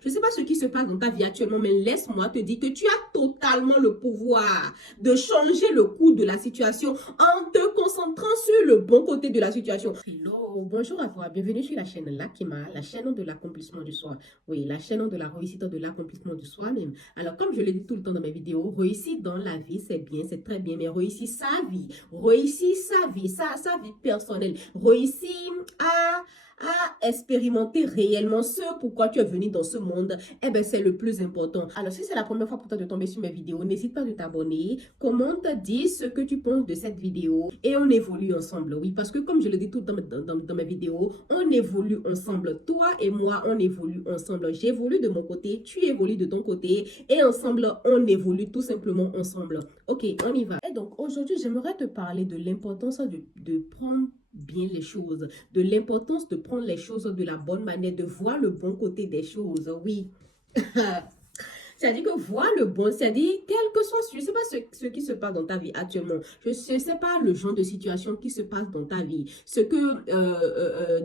Je ne sais pas ce qui se passe dans ta vie actuellement, mais laisse-moi te dire que tu as totalement le pouvoir de changer le cours de la situation en te concentrant sur le bon côté de la situation. Hello, bonjour à toi, bienvenue sur la chaîne Lakima, la chaîne de l'accomplissement du soi. Oui, la chaîne de la réussite, de l'accomplissement de soi-même. Alors, comme je le dis tout le temps dans mes vidéos, réussir dans la vie, c'est bien, c'est très bien, mais réussir sa vie, sa vie personnelle, réussir à expérimenter réellement ce pourquoi tu es venu dans ce monde, eh bien, c'est le plus important. Alors, si c'est la première fois pour toi de tomber sur mes vidéos, n'hésite pas de t'abonner, commente, dis ce que tu penses de cette vidéo et on évolue ensemble. Oui, parce que comme je le dis tout le temps dans mes vidéos, on évolue ensemble. Toi et moi, on évolue ensemble. J'évolue de mon côté, tu évolues de ton côté et ensemble, on évolue tout simplement ensemble. Ok, on y va. Et donc, aujourd'hui, j'aimerais te parler de l'importance de prendre bien les choses, de l'importance de prendre les choses de la bonne manière, de voir le bon côté des choses, oui. C'est-à-dire que voir le bon, c'est-à-dire, quel que soit, je ne sais pas ce qui se passe dans ta vie actuellement, je ne sais pas le genre de situation qui se passe dans ta vie,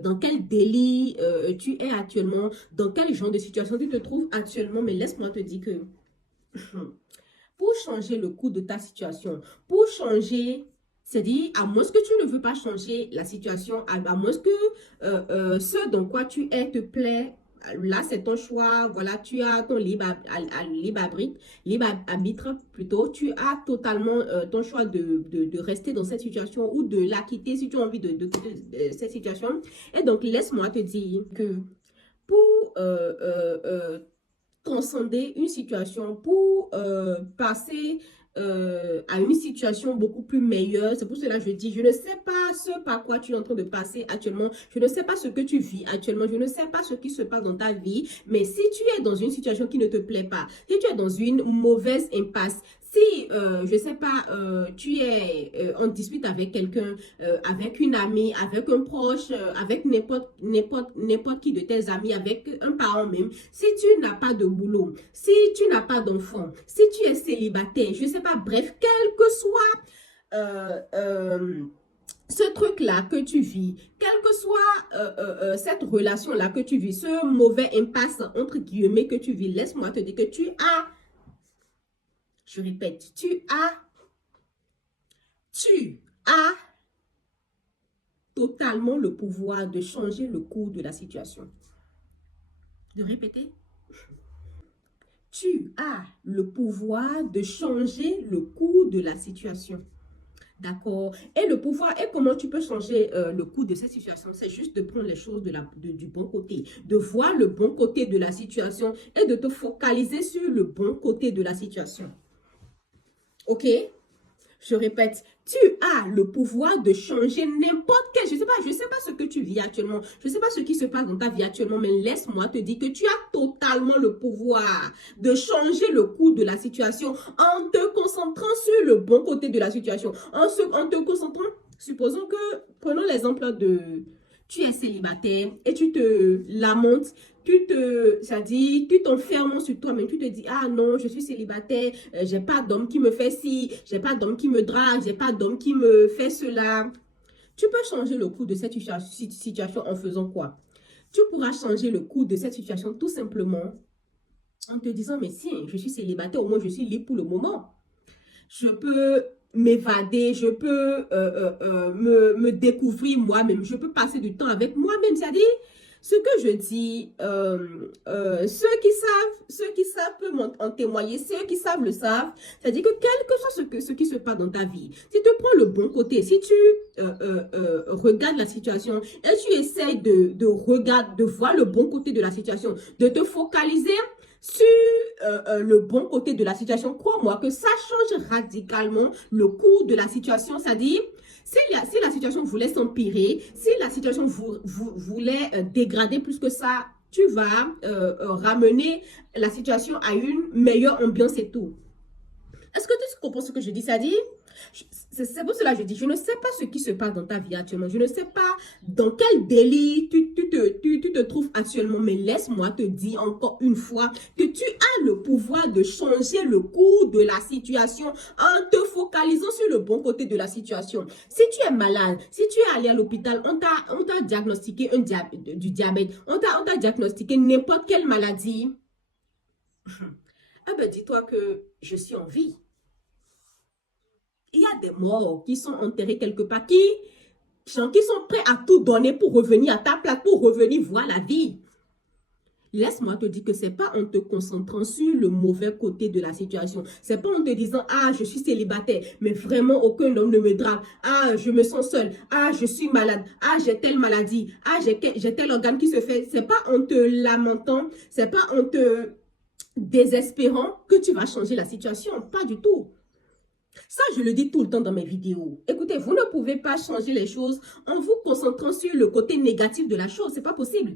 dans quel délit tu es actuellement, dans quel genre de situation tu te trouves actuellement, mais laisse-moi te dire que pour changer le cours de ta situation, pour changer... C'est-à-dire, à moins que tu ne veux pas changer la situation, à moins que ce dans quoi tu es te plaît, là c'est ton choix, voilà, tu as ton libre arbitre plutôt, tu as totalement ton choix de rester dans cette situation ou de la quitter si tu as envie de quitter cette situation. Et donc, laisse-moi te dire que pour transcender une situation, pour passer à une situation beaucoup plus meilleure. C'est pour cela que je dis, je ne sais pas ce par quoi tu es en train de passer actuellement. Je ne sais pas ce que tu vis actuellement. Je ne sais pas ce qui se passe dans ta vie. Mais si tu es dans une situation qui ne te plaît pas, si tu es dans une mauvaise impasse, si, je ne sais pas, tu es en dispute avec quelqu'un, avec une amie, avec un proche, avec n'importe qui de tes amis, avec un parent même, si tu n'as pas de boulot, si tu n'as pas d'enfant, si tu es célibataire, je ne sais pas, bref, quel que soit ce truc-là que tu vis, quelle que soit cette relation-là que tu vis, ce mauvais impasse, entre guillemets, que tu vis, laisse-moi te dire que tu as, je répète, tu as totalement le pouvoir de changer le cours de la situation. De répéter. Tu as le pouvoir de changer le cours de la situation. D'accord? Et le pouvoir, et comment tu peux changer le cours de cette situation? C'est juste de prendre les choses du bon côté, de voir le bon côté de la situation et de te focaliser sur le bon côté de la situation. Ok? Je répète, tu as le pouvoir de changer n'importe quel, je ne sais pas ce que tu vis actuellement, je ne sais pas ce qui se passe dans ta vie actuellement, mais laisse-moi te dire que tu as totalement le pouvoir de changer le cours de la situation en te concentrant sur le bon côté de la situation, en te concentrant, supposons que, prenons l'exemple de, tu es célibataire et tu te lamentes, tu t'enfermes sur toi-même, tu te dis, ah non, je suis célibataire, j'ai pas d'homme qui me fait ci, j'ai pas d'homme qui me drague, j'ai pas d'homme qui me fait cela. Tu peux changer le cours de cette situation en faisant quoi? Tu pourras changer le cours de cette situation tout simplement en te disant, mais si, je suis célibataire, au moins je suis libre pour le moment. Je peux m'évader, je peux me découvrir moi-même, je peux passer du temps avec moi-même, c'est-à-dire, ce que je dis, ceux qui savent peuvent en témoigner, ceux qui savent le savent, c'est-à-dire que quel que soit ce qui se passe dans ta vie, si tu prends le bon côté, si tu regardes la situation et tu essayes de voir le bon côté de la situation, de te focaliser sur le bon côté de la situation, crois-moi que ça change radicalement le cours de la situation, c'est-à-dire, si la situation voulait s'empirer, si la situation voulait dégrader plus que ça, tu vas ramener la situation à une meilleure ambiance et tout. Est-ce que tu comprends ce que je dis? C'est-à-dire, C'est pour cela que je dis, je ne sais pas ce qui se passe dans ta vie actuellement. Je ne sais pas dans quel délit tu te trouves actuellement. Mais laisse-moi te dire encore une fois que tu as le pouvoir de changer le cours de la situation en te focalisant sur le bon côté de la situation. Si tu es malade, si tu es allé à l'hôpital, on t'a diagnostiqué du diabète, on t'a diagnostiqué n'importe quelle maladie. Ah ben dis-toi que je suis en vie. Il y a des morts qui sont enterrés quelque part, qui sont prêts à tout donner pour revenir à ta place, pour revenir voir la vie. Laisse-moi te dire que ce n'est pas en te concentrant sur le mauvais côté de la situation. Ce n'est pas en te disant, ah, je suis célibataire, mais vraiment aucun homme ne me drague. Ah, je me sens seule. Ah, je suis malade. Ah, j'ai telle maladie. Ah, j'ai tel organe qui se fait. Ce n'est pas en te lamentant, ce n'est pas en te désespérant que tu vas changer la situation. Pas du tout. Ça, je le dis tout le temps dans mes vidéos. Écoutez, vous ne pouvez pas changer les choses en vous concentrant sur le côté négatif de la chose. Ce n'est pas possible.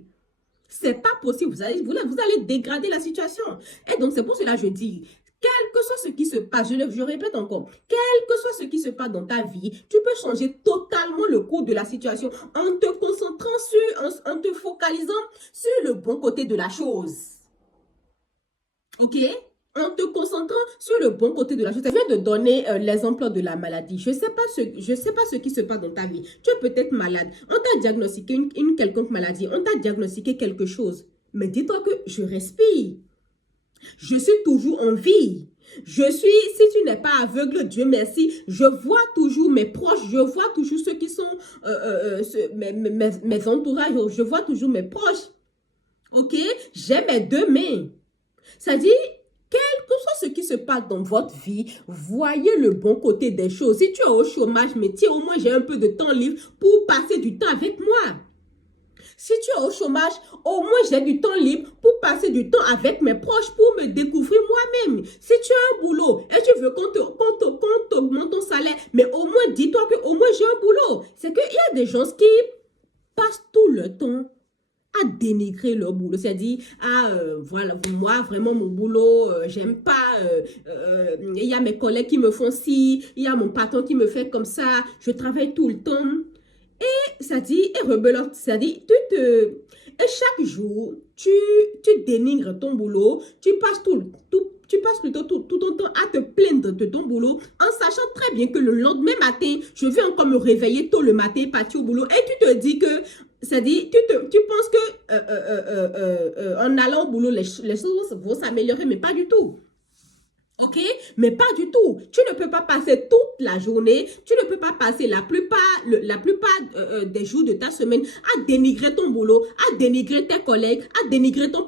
C'est pas possible. Vous allez dégrader la situation. Et donc, c'est pour cela que je dis, quel que soit ce qui se passe, je répète encore, quel que soit ce qui se passe dans ta vie, tu peux changer totalement le cours de la situation en te concentrant en te focalisant sur le bon côté de la chose. OK? En te concentrant sur le bon côté de la chose. Je viens de donner l'exemple de la maladie. Je ne sais pas ce qui se passe dans ta vie. Tu es peut-être malade. On t'a diagnostiqué une quelconque maladie. On t'a diagnostiqué quelque chose. Mais dis-toi que je respire. Je suis toujours en vie. Si tu n'es pas aveugle, Dieu merci, je vois toujours mes proches, je vois toujours ceux qui sont mes entourages, je vois toujours mes proches. OK? J'ai mes deux mains. C'est-à-dire, quel que soit ce qui se passe dans votre vie, voyez le bon côté des choses. Si tu es au chômage, mais tiens, au moins j'ai un peu de temps libre pour passer du temps avec moi. Si tu es au chômage, au moins j'ai du temps libre pour passer du temps avec mes proches, pour me découvrir moi-même. Si tu as un boulot et tu veux qu'on t'augmente ton salaire, mais au moins dis-toi qu'au moins j'ai un boulot. C'est qu'il y a des gens qui passent tout le temps à dénigrer leur boulot. C'est-à-dire, voilà, moi, vraiment, mon boulot, j'aime pas, il y a mes collègues qui me font ci, il y a mon patron qui me fait comme ça, je travaille tout le temps. Et ça dit, et rebelote, ça dit, et chaque jour, tu dénigres ton boulot, tu passes plutôt tout ton temps à te plaindre de ton boulot, en sachant très bien que le lendemain matin, je vais encore me réveiller tôt le matin, partir au boulot, et tu te dis que, c'est-à-dire, tu penses que en allant au boulot, les choses vont s'améliorer, mais pas du tout. OK? Mais pas du tout. Tu ne peux pas passer toute la journée, tu ne peux pas passer la plupart des jours de ta semaine à dénigrer ton boulot, à dénigrer tes collègues, à dénigrer ton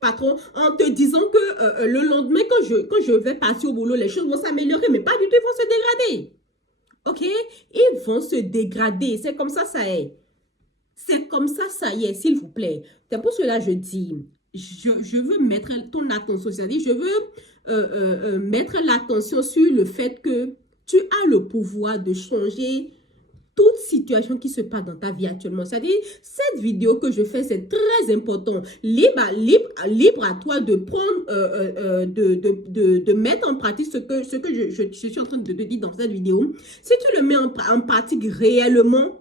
patron en te disant que le lendemain, quand je vais passer au boulot, les choses vont s'améliorer, mais pas du tout, ils vont se dégrader. OK? Ils vont se dégrader. C'est comme ça est. C'est comme ça y est, s'il vous plaît. C'est pour cela que je dis, je veux mettre ton attention, c'est-à-dire, je veux mettre l'attention sur le fait que tu as le pouvoir de changer toute situation qui se passe dans ta vie actuellement. C'est-à-dire, cette vidéo que je fais, c'est très important. Libre à toi de prendre, de mettre en pratique ce que je suis en train de te dire dans cette vidéo. Si tu le mets en pratique réellement,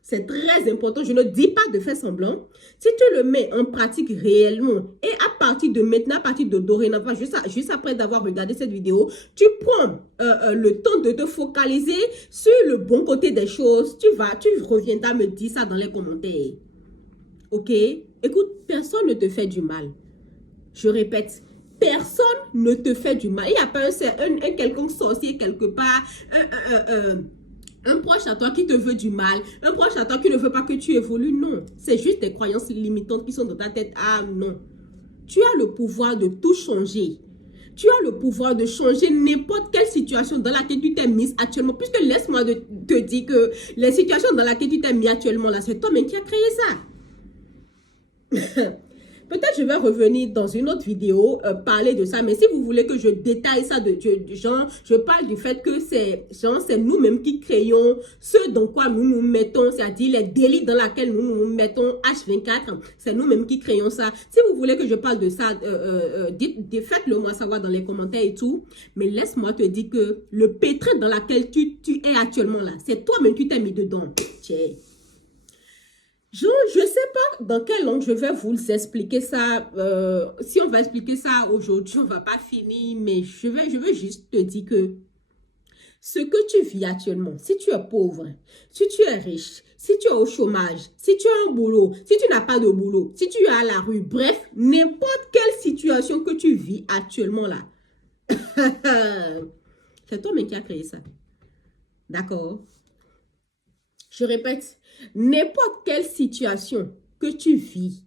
c'est très important. Je ne dis pas de faire semblant. Si tu le mets en pratique réellement et à partir de maintenant, à partir de dorénavant, juste après d'avoir regardé cette vidéo, tu prends le temps de te focaliser sur le bon côté des choses. Tu reviendras me dire ça dans les commentaires. OK? Écoute, personne ne te fait du mal. Je répète, personne ne te fait du mal. Il n'y a pas un quelconque sorcier quelque part, un proche à toi qui te veut du mal, un proche à toi qui ne veut pas que tu évolues. Non, c'est juste des croyances limitantes qui sont dans ta tête. Ah non, tu as le pouvoir de tout changer. Tu as le pouvoir de changer n'importe quelle situation dans laquelle tu t'es mise actuellement. Puisque laisse-moi te dire que les situations dans laquelle tu t'es mis actuellement, là, c'est toi-même qui as créé ça. Peut-être je vais revenir dans une autre vidéo parler de ça, mais si vous voulez que je détaille ça genre, je parle du fait que c'est nous-mêmes qui créons ce dans quoi nous nous mettons, c'est-à-dire les délits dans lesquels nous nous mettons H24, c'est nous-mêmes qui créons ça. Si vous voulez que je parle de ça, faites-le moi savoir dans les commentaires et tout, mais laisse-moi te dire que le pétrin dans lequel tu es actuellement là, c'est toi-même qui t'es mis dedans. Tiens. Je ne sais pas dans quelle langue je vais vous expliquer ça. Si on va expliquer ça aujourd'hui, on ne va pas finir, mais je veux juste te dire que ce que tu vis actuellement, si tu es pauvre, si tu es riche, si tu es au chômage, si tu as un boulot, si tu n'as pas de boulot, si tu es à la rue, bref, n'importe quelle situation que tu vis actuellement là, c'est toi-même qui as créé ça. D'accord? Je répète, n'importe quelle situation que tu vis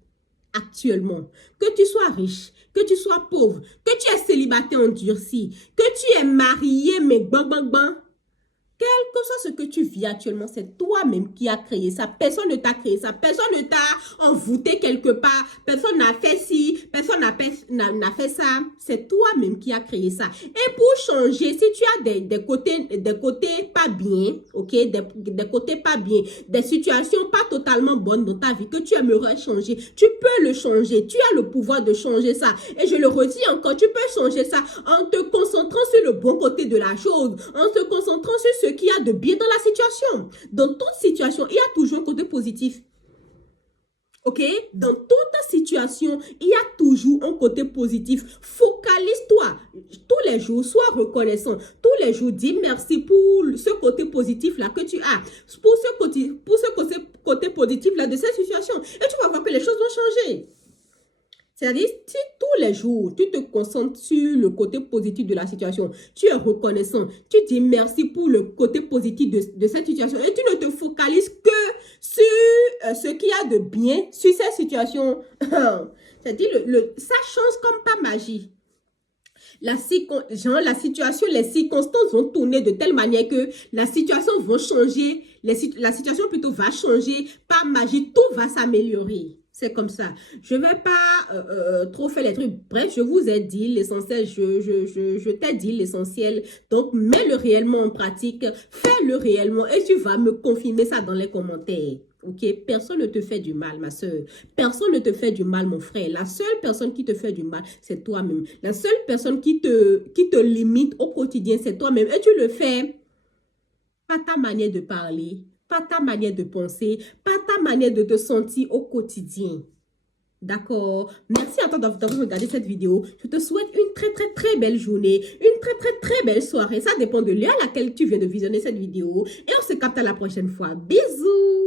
actuellement, que tu sois riche, que tu sois pauvre, que tu es célibataire endurci, que tu es marié, mais bang, quel que soit ce que tu vis actuellement, c'est toi-même qui as créé ça. Personne ne t'a créé ça. Personne ne t'a envoûté quelque part. Personne n'a fait ci. Personne n'a fait ça. C'est toi-même qui as créé ça. Et pour changer, si tu as des côtés pas bien, ok, des côtés pas bien, des situations pas totalement bonnes dans ta vie que tu aimerais changer, tu peux le changer. Tu as le pouvoir de changer ça. Et je le redis encore, tu peux changer ça en te concentrant sur le bon côté de la chose, en te concentrant sur ce qu'il y a de bien dans la situation. Dans toute situation, il y a toujours un côté positif. Ok? Dans toute situation, il y a toujours un côté positif. Focalise-toi tous les jours, sois reconnaissant. Tous les jours, dis merci pour ce côté positif-là que tu as. Pour ce côté positif-là de cette situation. Et tu vas voir que les choses vont changer. C'est-à-dire, si tous les jours, tu te concentres sur le côté positif de la situation, tu es reconnaissant, tu dis merci pour le côté positif de cette situation et tu ne te focalises que sur ce qu'il y a de bien sur cette situation. C'est-à-dire, ça change comme pas magie. La situation, les circonstances vont tourner de telle manière que la situation va changer, la situation plutôt va changer, par magie, tout va s'améliorer. C'est comme ça. Je ne vais pas trop faire les trucs. Bref, je vous ai dit l'essentiel. Je t'ai dit l'essentiel. Donc, mets-le réellement en pratique. Fais-le réellement. Et tu vas me confirmer ça dans les commentaires. Ok? Personne ne te fait du mal, ma soeur. Personne ne te fait du mal, mon frère. La seule personne qui te fait du mal, c'est toi-même. La seule personne qui te limite au quotidien, c'est toi-même. Et tu le fais pas ta manière de parler, pas ta manière de penser, pas ta manière de te sentir au quotidien. D'accord? Merci à toi d'avoir regardé cette vidéo. Je te souhaite une très belle journée, une très belle soirée. Ça dépend de l'heure à laquelle tu viens de visionner cette vidéo. Et on se capte à la prochaine fois. Bisous!